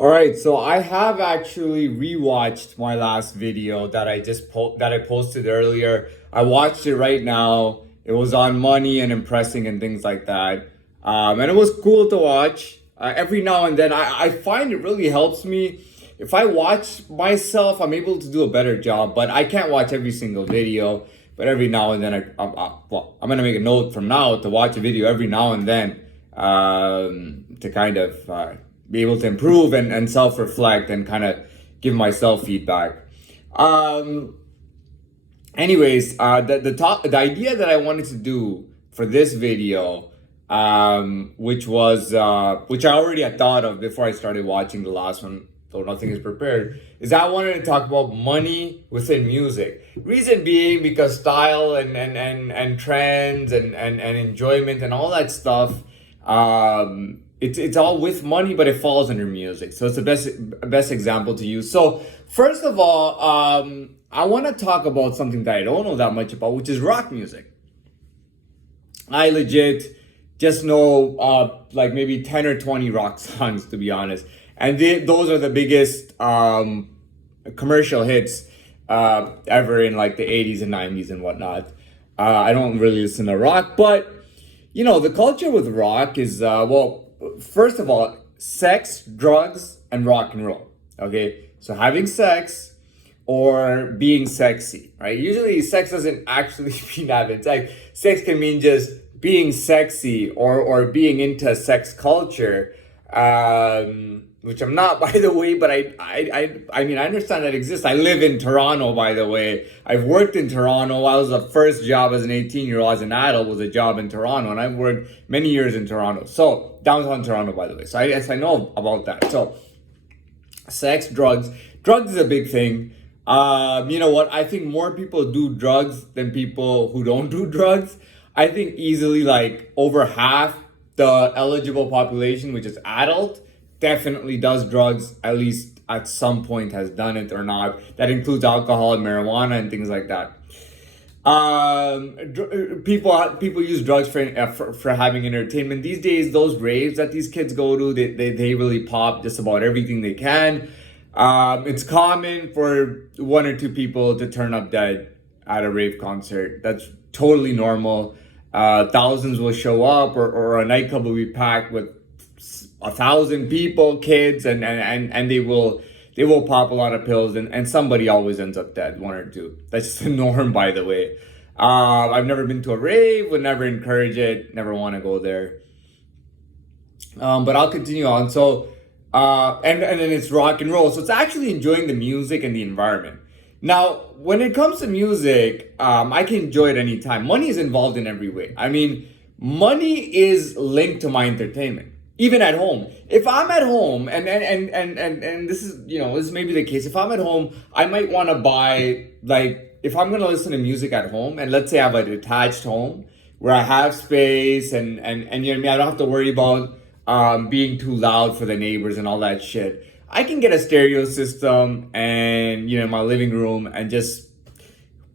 All right, so I have actually rewatched my last video that I posted earlier. I watched it right now. It was on money and impressing and things like that, and it was cool to watch. Every now and then, I find it really helps me. If I watch myself, I'm able to do a better job. But I can't watch every single video. But every now and then, I'm gonna make a note from now to watch a video every now and then to kind of be able to improve and self-reflect and kind of give myself feedback. Um, Anyways, the idea that I wanted to do for this video, which I already had thought of before I started watching the last one, though nothing is prepared, is I wanted to talk about money within music. Reason being because style and trends and enjoyment and all that stuff, it's all with money, but it falls under music. So it's the best example to use. So first of all, I want to talk about something that I don't know that much about, which is rock music. I legit just know like maybe 10 or 20 rock songs, to be honest. And those are the biggest commercial hits ever in like the 80s and 90s and whatnot. I don't really listen to rock, but you know, the culture with rock is, well, first of all, sex, drugs, and rock and roll. Okay, so having sex or being sexy, right? Usually, sex doesn't actually mean having sex. Sex can mean just being sexy or being into sex culture, which I'm not, by the way. But I mean, I understand that exists. I live in Toronto, by the way. I've worked in Toronto. I was the first job as an 18-year-old, as an adult, was a job in Toronto, and I've worked many years in Toronto. So downtown Toronto, by the way. So I know about that. So sex, drugs is a big thing. You know what? I think more people do drugs than people who don't do drugs. I think easily like over half the eligible population, which is adult, definitely does drugs, at least at some point has done it or not. That includes alcohol and marijuana and things like that. People use drugs for having entertainment these days. Those raves that these kids go to, they really pop just about everything they can. It's common for one or two people to turn up dead at a rave concert. That's totally normal. Thousands will show up, or a nightclub will be packed with 1,000 people, kids, and they will pop a lot of pills, and somebody always ends up dead, one or two. That's just the norm, by the way. I've never been to a rave, would never encourage it, never want to go there. But I'll continue on. So, and then it's rock and roll. So it's actually enjoying the music and the environment. Now, when it comes to music, I can enjoy it anytime. Money is involved in every way. I mean, money is linked to my entertainment. Even at home. If I'm at home, and this is, you know, this may be the case. If I'm at home, I might want to buy, like, if I'm going to listen to music at home, and let's say I have a detached home where I have space and you know what I mean, I don't have to worry about being too loud for the neighbors and all that shit. I can get a stereo system and, you know, in my living room and just,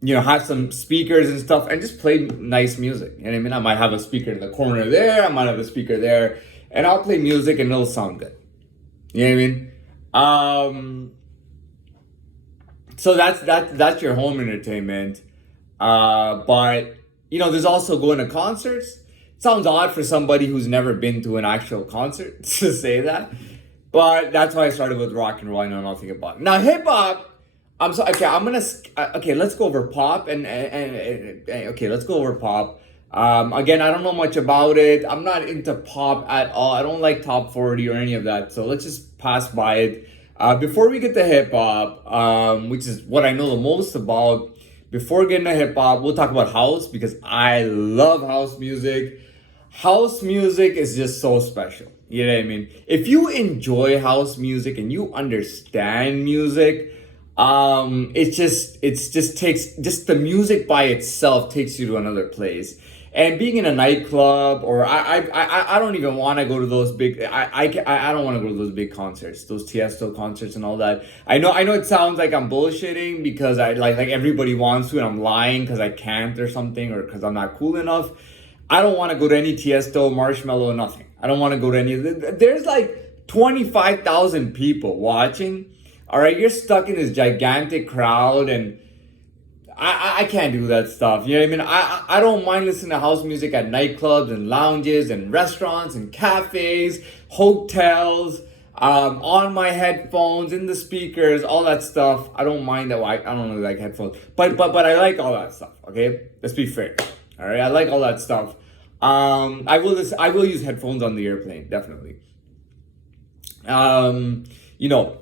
you know, have some speakers and stuff and just play nice music. You know what I mean? I might have a speaker in the corner there. I might have a speaker there. And I'll play music and it'll sound good. You know what I mean? So that's your home entertainment. But, you know, there's also going to concerts. It sounds odd for somebody who's never been to an actual concert to say that. But that's why I started with rock and roll. I know nothing about it. Now, hip hop, okay, let's go over pop okay, let's go over pop. Again, I don't know much about it. I'm not into pop at all. I don't like top 40 or any of that. So let's just pass by it. Before we get to hip hop, which is what I know the most about, before getting to hip hop, we'll talk about house because I love house music. House music is just so special. You know what I mean? If you enjoy house music and you understand music, it's just takes, just the music by itself takes you to another place. And being in a nightclub, or I don't even want to go to those big, I don't want to go to those big concerts, those Tiesto concerts and all that. I know it sounds like I'm bullshitting because I like everybody wants to and I'm lying because I can't or something, or because I'm not cool enough. I don't want to go to any Tiesto, Marshmello, nothing. I don't want to go to any of the, there's like 25,000 people watching. All right, you're stuck in this gigantic crowd, and I can't do that stuff. You know what I mean? I don't mind listening to house music at nightclubs and lounges and restaurants and cafes, hotels, on my headphones, in the speakers, all that stuff. I don't mind that. I don't really like headphones, but I like all that stuff. Okay, let's be fair. All right, I like all that stuff. I will use headphones on the airplane, definitely. You know,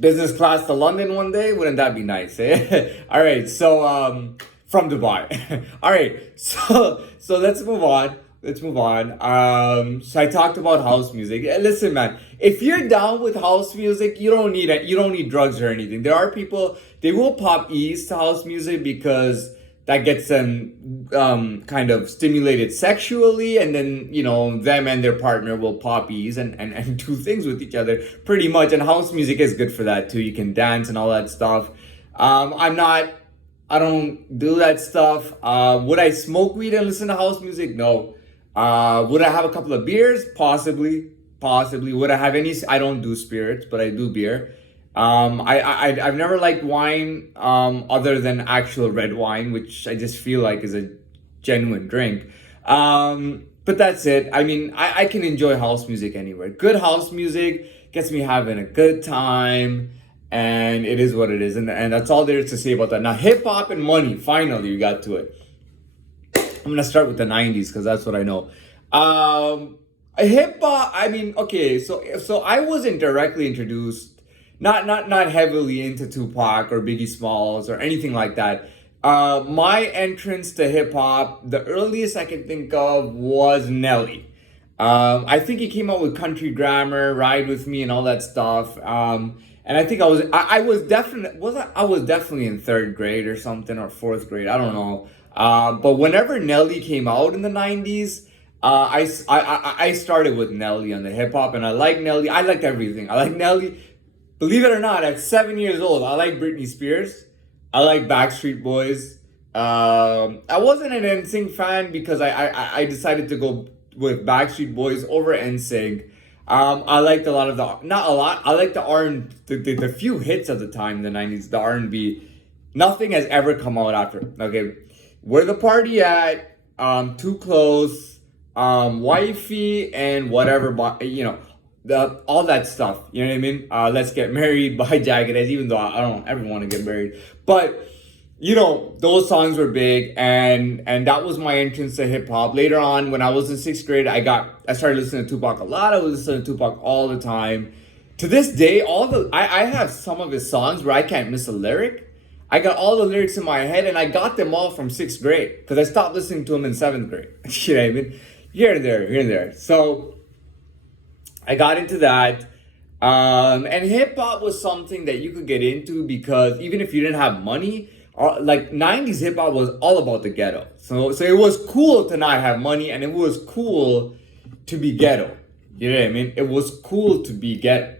business class to London one day, wouldn't that be nice, eh? All right, so from Dubai. All right, so let's move on. Let's move on. So I talked about house music. Listen, man, if you're down with house music, you don't need it. You don't need drugs or anything. There are people, they will pop E's to house music because that gets them kind of stimulated sexually, and then, you know, them and their partner will pop E's and do things with each other pretty much. And house music is good for that too. You can dance and all that stuff. I don't do that stuff. Would I smoke weed and listen to house music? No. Would I have a couple of beers? Possibly. Would I have any? I don't do spirits, but I do beer. I've never liked wine, other than actual red wine, which I just feel like is a genuine drink. But that's it. I mean, I can enjoy house music anywhere. Good house music gets me having a good time, and it is what it is. And that's all there is to say about that. Now, hip hop and money, finally, you got to it. I'm gonna start with the 90s because that's what I know. Hip hop, I mean, okay, so I wasn't directly introduced, not heavily into Tupac or Biggie Smalls or anything like that. My entrance to hip hop, the earliest I can think of was Nelly. I think he came out with Country Grammar, Ride With Me, and all that stuff. And I think I was definitely in third grade or something, or fourth grade, I don't know. But whenever Nelly came out in the 90s, I started with Nelly on the hip hop, and I like Nelly. I liked everything. I like Nelly. Believe it or not, at 7 years old, I like Britney Spears. I like Backstreet Boys. I wasn't an NSYNC fan because I decided to go with Backstreet Boys over NSYNC. I liked a lot of not a lot. I liked the few hits of the time in the 90s, the R&B. Nothing has ever come out after. Okay. Where the Party At, Too Close, Wifey, and whatever, you know, all that stuff. You know what I mean? Let's Get Married by Jagged Edge, even though I don't ever want to get married. But, you know, those songs were big, and that was my entrance to hip hop. Later on, when I was in sixth grade, I started listening to Tupac a lot. I was listening to Tupac all the time. To this day, I have some of his songs where I can't miss a lyric. I got all the lyrics in my head, and I got them all from sixth grade because I stopped listening to them in seventh grade. You know what I mean? Here and there. So I got into that. And hip hop was something that you could get into because even if you didn't have money, like 90s hip hop was all about the ghetto. So it was cool to not have money, and it was cool to be ghetto. You know what I mean? It was cool to be ghetto.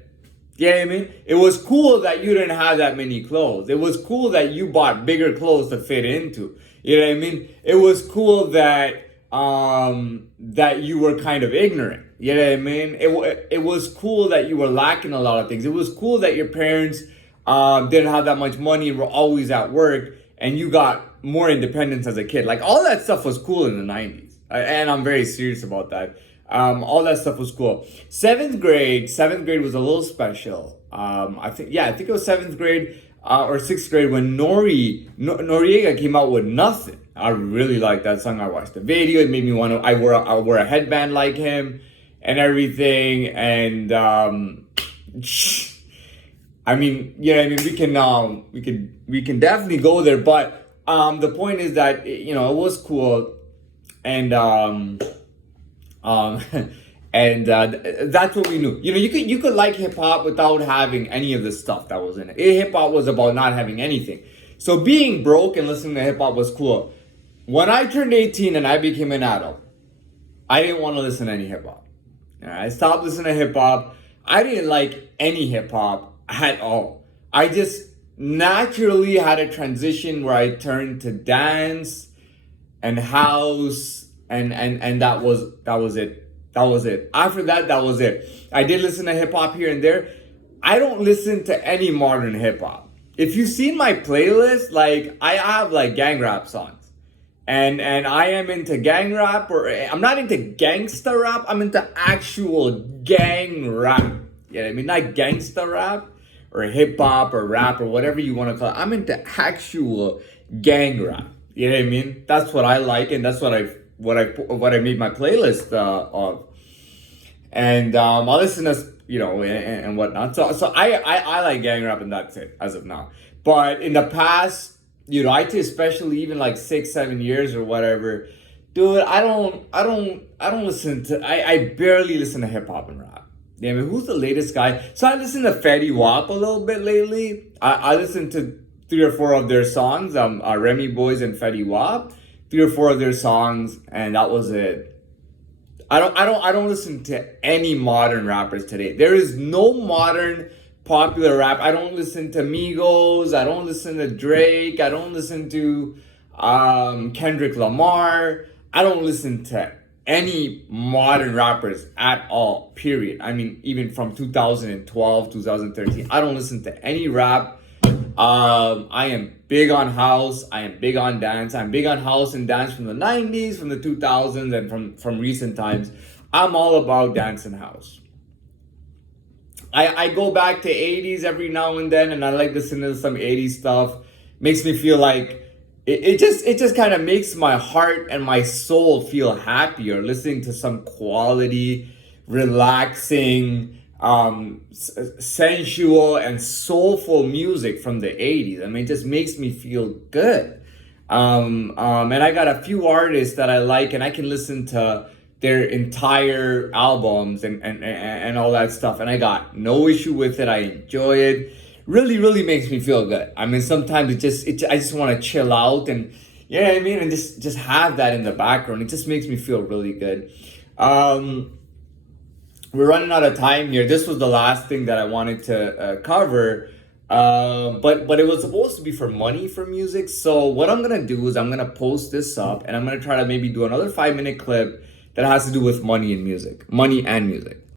You know what I mean? It was cool that you didn't have that many clothes. It was cool that you bought bigger clothes to fit into. You know what I mean? It was cool that that you were kind of ignorant. You know what I mean? It was cool that you were lacking a lot of things. It was cool that your parents didn't have that much money, were always at work, and you got more independence as a kid. Like, all that stuff was cool in the 90s. And I'm very serious about that. All that stuff was cool. Seventh grade was a little special. I think it was seventh grade or sixth grade when Noriega came out with Nothing. I really liked that song. I watched the video. It made me want to. I wore a headband like him and everything. And I mean, yeah, I mean, we can definitely go there. But the point is that, you know, it was cool, and and that's what we knew. You know, you could like hip hop without having any of the stuff that was in it. Hip hop was about not having anything. So being broke and listening to hip hop was cool. When I turned 18 and I became an adult, I didn't want to listen to any hip hop. I stopped listening to hip hop. I didn't like any hip hop at all. I just naturally had a transition where I turned to dance and house, and that was it. That was it. After that, that was it. I did listen to hip hop here and there. I don't listen to any modern hip hop. If you've seen my playlist, like I have like gang rap songs. And I am into gang rap, or I'm not into gangsta rap, I'm into actual gang rap. You know what I mean? Not gangsta rap or hip hop or rap or whatever you want to call it. I'm into actual gang rap. You know what I mean? That's what I like, and that's what I made my playlist of. And I'll listen to, and whatnot. So I like gang rap, and that's it as of now. But in the past, I'd say especially even like 6-7 years or whatever, dude, I don't listen to, I barely listen to hip hop and rap. Yeah, I mean, who's the latest guy? So I listen to Fetty Wap a little bit lately. I listened to 3 or 4 of their songs, Remy Boys and Fetty Wap, 3 or 4 of their songs, and that was it. I don't listen to any modern rappers today. There is no modern popular rap. I don't listen to Migos. I don't listen to Drake. I don't listen to Kendrick Lamar. I don't listen to any modern rappers at all, period. I mean, even from 2012, 2013, I don't listen to any rap. I am big on house. I am big on dance. I'm big on house and dance from the 90s, from the 2000s, and from recent times. I'm all about dance and house. I go back to 80s every now and then, and I like listening to some 80s stuff. Makes me feel like it just kind of makes my heart and my soul feel happier listening to some quality, relaxing, sensual and soulful music from the 80s. I mean, it just makes me feel good. And I got a few artists that I like, and I can listen to their entire albums and all that stuff, and I got no issue with it. I enjoy it. Really, really makes me feel good. I mean, sometimes I just want to chill out, and you know what I mean, and just have that in the background. It just makes me feel really good. We're running out of time here. This was the last thing that I wanted to cover. But it was supposed to be for money for music. So what I'm gonna do is I'm gonna post this up, and I'm gonna try to maybe do another 5-minute clip that has to do with money and music.